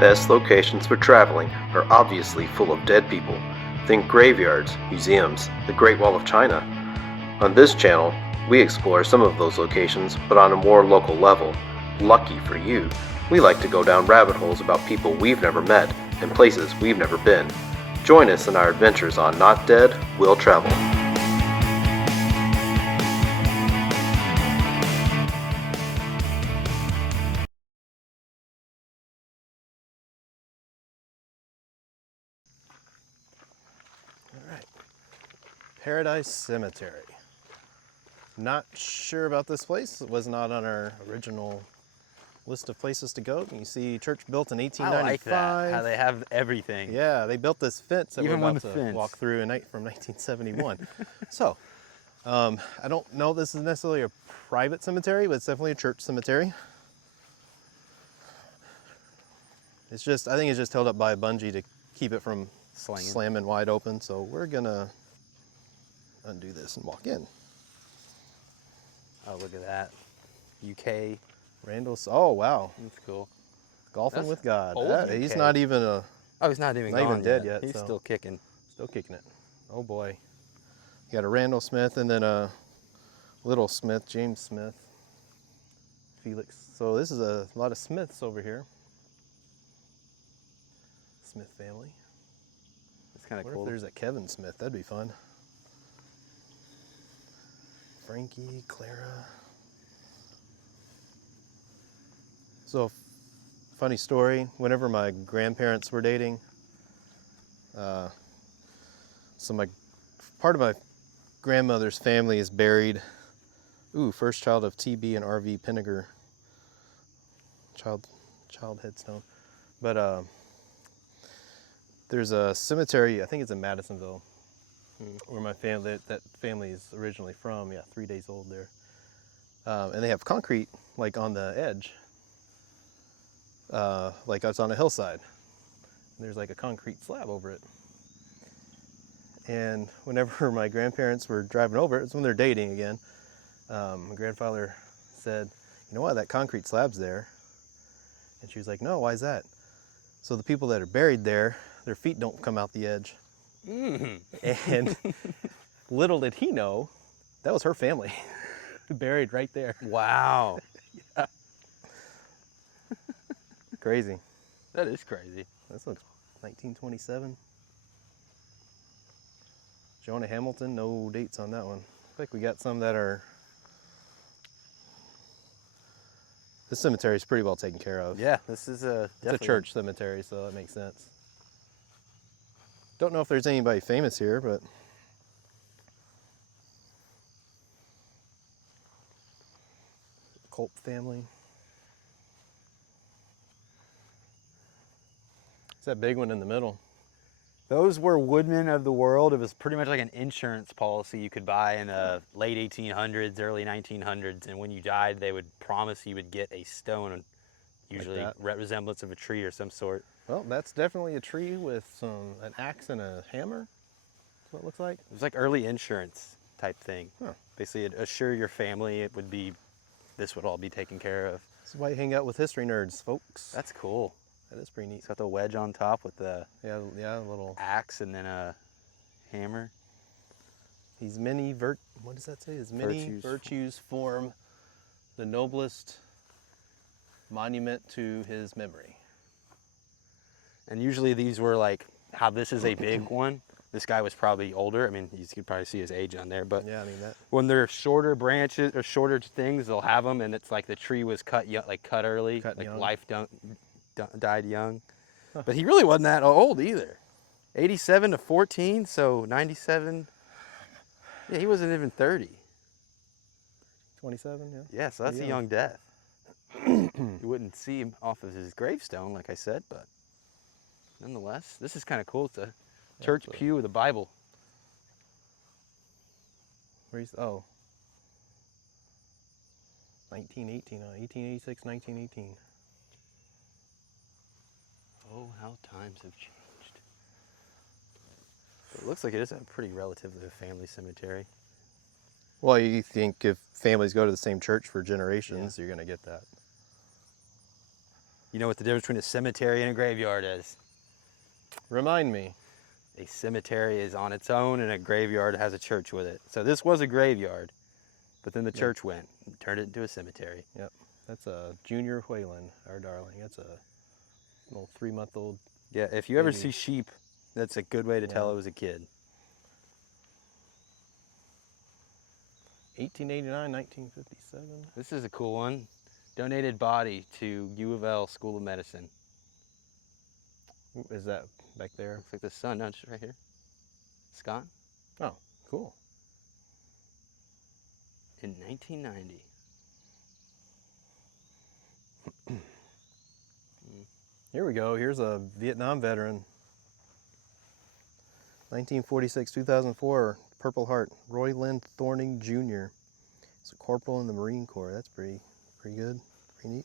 best locations for traveling are obviously full of dead people. Think graveyards, museums, the Great Wall of China. On this channel, we explore some of those locations, but on a more local level. Lucky for you, we like to go down rabbit holes about people we've never met and places we've never been. Join us in our adventures on Not Dead, We'll Travel. Paradise Cemetery. Not sure about this place. It was not on our original list of places to go. You see, church built in 1895. I like that, how they have everything. Yeah, they built this fence that Even we're about to walk through from 1971. So, I don't know if this is necessarily a private cemetery, but it's definitely a church cemetery. It's just, I think it's just held up by a bungee to keep it from slamming wide open. So we're gonna undo this and walk in. Oh, look at that. UK. Randall's, oh wow. That's cool. Golfing with God. He's UK. not even a... Oh, he's not even dead yet. He's still kicking. Still kicking it. Oh boy. You got a Randall Smith and then a little Smith, James Smith, Felix. So this is a lot of Smiths over here. Smith family. It's kind of What cool. if there's a Kevin Smith? That'd be fun. Frankie, Clara. So, funny story. Whenever my grandparents were dating, part of my grandmother's family is buried. First child of TB and RV Pinniger. Child headstone. But there's a cemetery, I think it's in Madisonville, where my family, that family is originally from. Yeah, 3 days old there. And they have concrete like on the edge, like it's on a hillside. There's like a concrete slab over it. And whenever my grandparents were driving over it, it's when they're dating again, my grandfather said, "You know what, that concrete slab's there." And she was like, "No, why is that?" "So the people that are buried there, their feet don't come out the edge." And little did he know, that was her family buried right there. Wow. Yeah. Crazy. That is crazy. This looks 1927. Jonah Hamilton, no dates on that one. Looks like we got some that are... This cemetery is pretty well taken care of. Yeah, this is It's a church cemetery, so that makes sense. Don't know if there's anybody famous here, but... Culp family. It's that big one in the middle. Those were Woodmen of the world. It was pretty much like an insurance policy you could buy in the late 1800s, early 1900s. And when you died, they would promise you would get a stone, usually like resemblance of a tree or some sort. Well, that's definitely a tree with an axe and a hammer. That's what it looks like. It was like early insurance type thing. Huh. Basically, it'd assure your family this would all be taken care of. This is why you hang out with history nerds, folks. That's cool. That is pretty neat. It's got the wedge on top with the a little axe and then a hammer. What does that say? His many virtues form the noblest monument to his memory. And usually these were like, how this is a big one. This guy was probably older. I mean, you could probably see his age on there, but yeah, I mean that. When they're shorter branches or shorter things, they'll have them, and it's like the tree was cut early, like young. Life died young. Huh. But he really wasn't that old either. 87 to 14, so 97. Yeah, he wasn't even 30. 27, yeah. Yeah, so that's a young death. You wouldn't see him off of his gravestone, like I said, but nonetheless, this is kind of cool. It's a church pew with a Bible. Where's 1918, 1886, 1918. Oh, how times have changed. It looks like it is a pretty relatively family cemetery. Well, you think if families go to the same church for generations, you're going to get that. You know what the difference between a cemetery and a graveyard is? Remind me. A cemetery is on its own and a graveyard has a church with it. So this was a graveyard, but then the church went and turned it into a cemetery. Yep. That's a junior Whalen, our darling. That's a little 3-month-old. Yeah, if you ever see sheep, that's a good way to tell it was a kid. 1889, 1957. This is a cool one. Donated body to U of L School of Medicine. Is that back there? Looks like the sun, no, it's right here. Scott? Oh, cool. In 1990. Here we go. Here's a Vietnam veteran. 1946, 2004, Purple Heart, Roy Lynn Thorning Jr. He's a corporal in the Marine Corps. That's pretty good, pretty neat.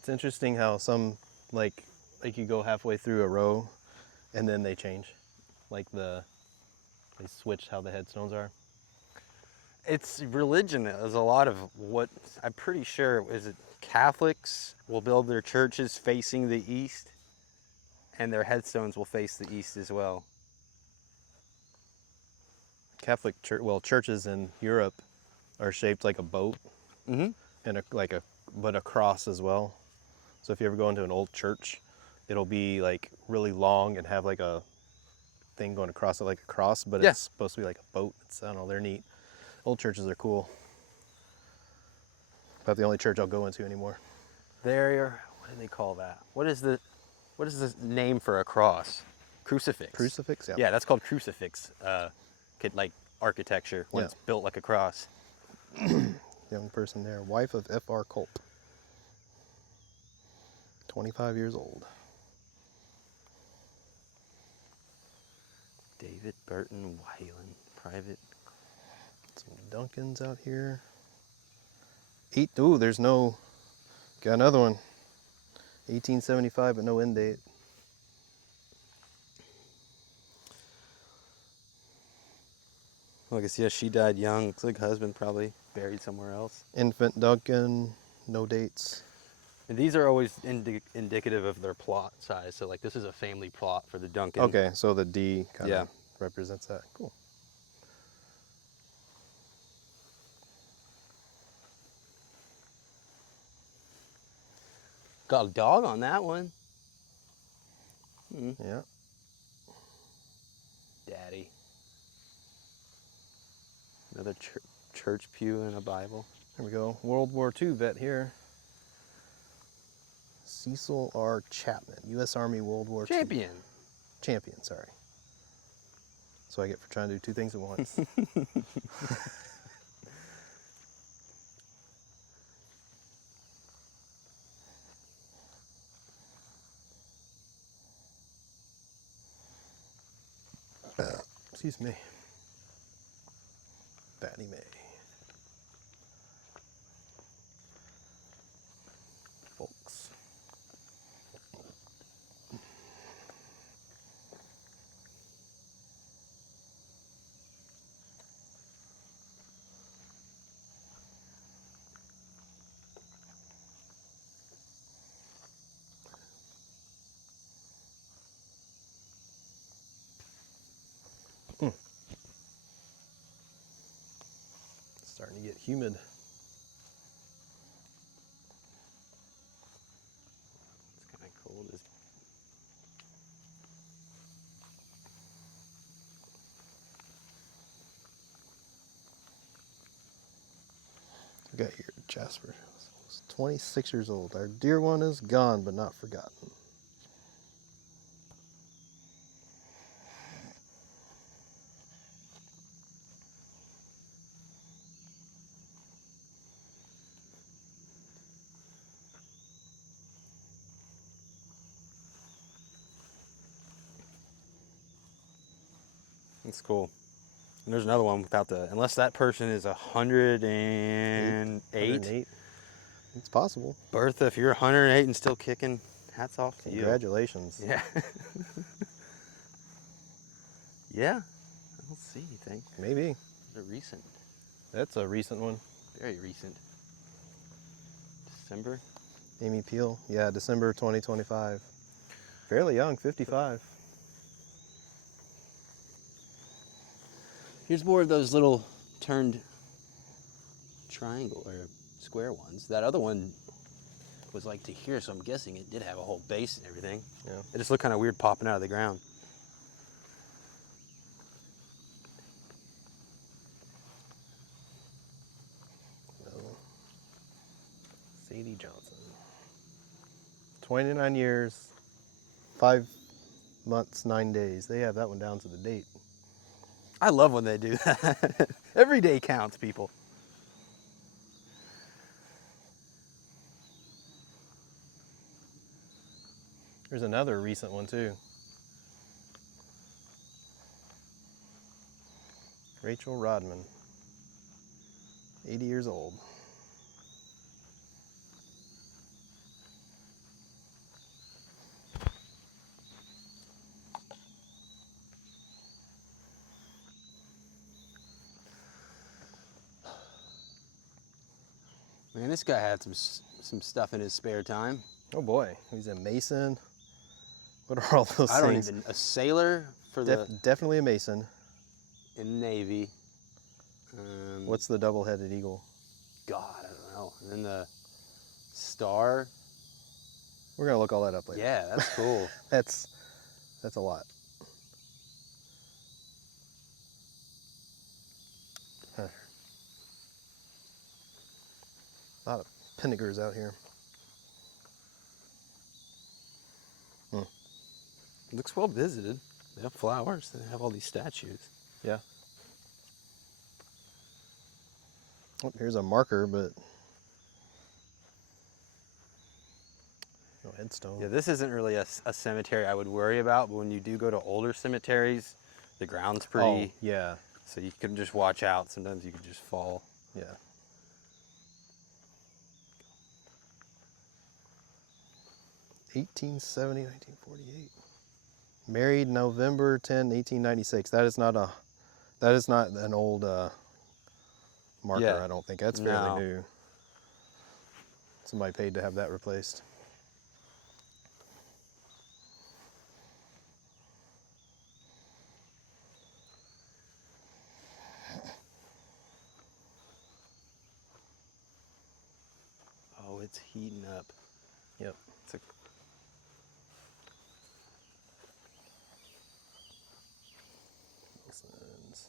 It's interesting how some, like you go halfway through a row and then they change. They switch how the headstones are. It's religion. There's a lot of what, I'm pretty sure, is it Catholics will build their churches facing the east and their headstones will face the east as well. Catholic church, churches in Europe are shaped like a boat, Mm-hmm. and but a cross as well. So if you ever go into an old church, it'll be like really long and have like a thing going across it like a cross, but it's supposed to be like a boat. I don't know, they're neat. Old churches are cool. About the only church I'll go into anymore. What do they call that? What is the name for a cross? Crucifix. Crucifix, yeah. Yeah, that's called crucifix. Like architecture when it's built like a cross. Young person there, wife of F.R. Culp. 25 years old. David Burton Whalen, private. Some Duncans out here. There's no, got another one. 1875, but no end date. Well, I guess, she died young. Looks like husband probably buried somewhere else. Infant Duncan, no dates. And these are always indicative of their plot size. So, like, this is a family plot for the Duncan. Okay, so the D kind of represents that. Cool. Got a dog on that one. Yeah. Daddy. Another church pew and a Bible. Here we go. World War II vet here. Cecil R. Chapman, U.S. Army World War II. Champion, sorry. That's what I get for trying to do two things at once. Excuse me. Fannie Mae. Folks. Starting to get humid. It's kind of cold. We got here Jasper. He's 26 years old. Our dear one is gone but not forgotten. It's cool. And there's another one without unless that person is 108. 108. It's possible. Bertha, if you're 108 and still kicking, hats off to you. Congratulations. Yeah. Yeah. don't see anything. Maybe. They're recent. That's a recent one. Very recent. December. Amy Peel. Yeah, December 2025. Fairly young, 55. Here's more of those little turned triangle or square ones. That other one was like to here, so I'm guessing it did have a whole base and everything. Yeah. It just looked kind of weird popping out of the ground. Sadie Johnson. 29 years, 5 months, 9 days. They have that one down to the date. I love when they do that. Every day counts, people. There's another recent one too. Rachel Rodman, 80 years old. Man, this guy had some stuff in his spare time. Oh boy, he's a Mason. What are all those things? A sailor for definitely a Mason. In the Navy. What's the double-headed eagle? God, I don't know. And then the star. We're gonna look all that up later. Yeah, that's cool. That's a lot. Huh. A lot of pinnacles out here. It looks well visited. They have flowers. They have all these statues. Yeah. Oh, here's a marker, but no headstone. Yeah, this isn't really a cemetery I would worry about, but when you do go to older cemeteries, the ground's pretty. Oh, yeah. So you can just watch out. Sometimes you could just fall. Yeah. (1870, 1948). Married November 10, 1896. That is not an old marker, Yeah. I don't think. That's fairly new. Somebody paid to have that replaced. Oh, it's heating up. Yep. It's a Wilson's.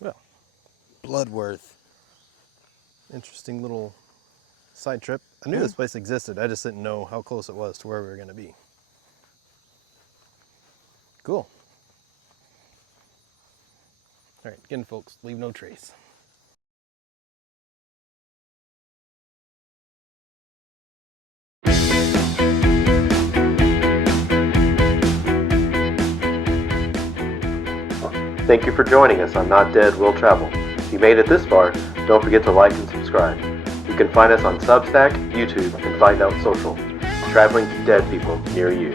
Well, Bloodworth. interesting little side trip. I knew this place existed. I just didn't know how close it was to where we were going to be. Cool. All right, again, folks, leave no trace. Thank you for joining us on Not Dead Will Travel. If you made it this far, don't forget to like and subscribe. You can find us on Substack, YouTube, and Find Out Social. Traveling to dead people near you.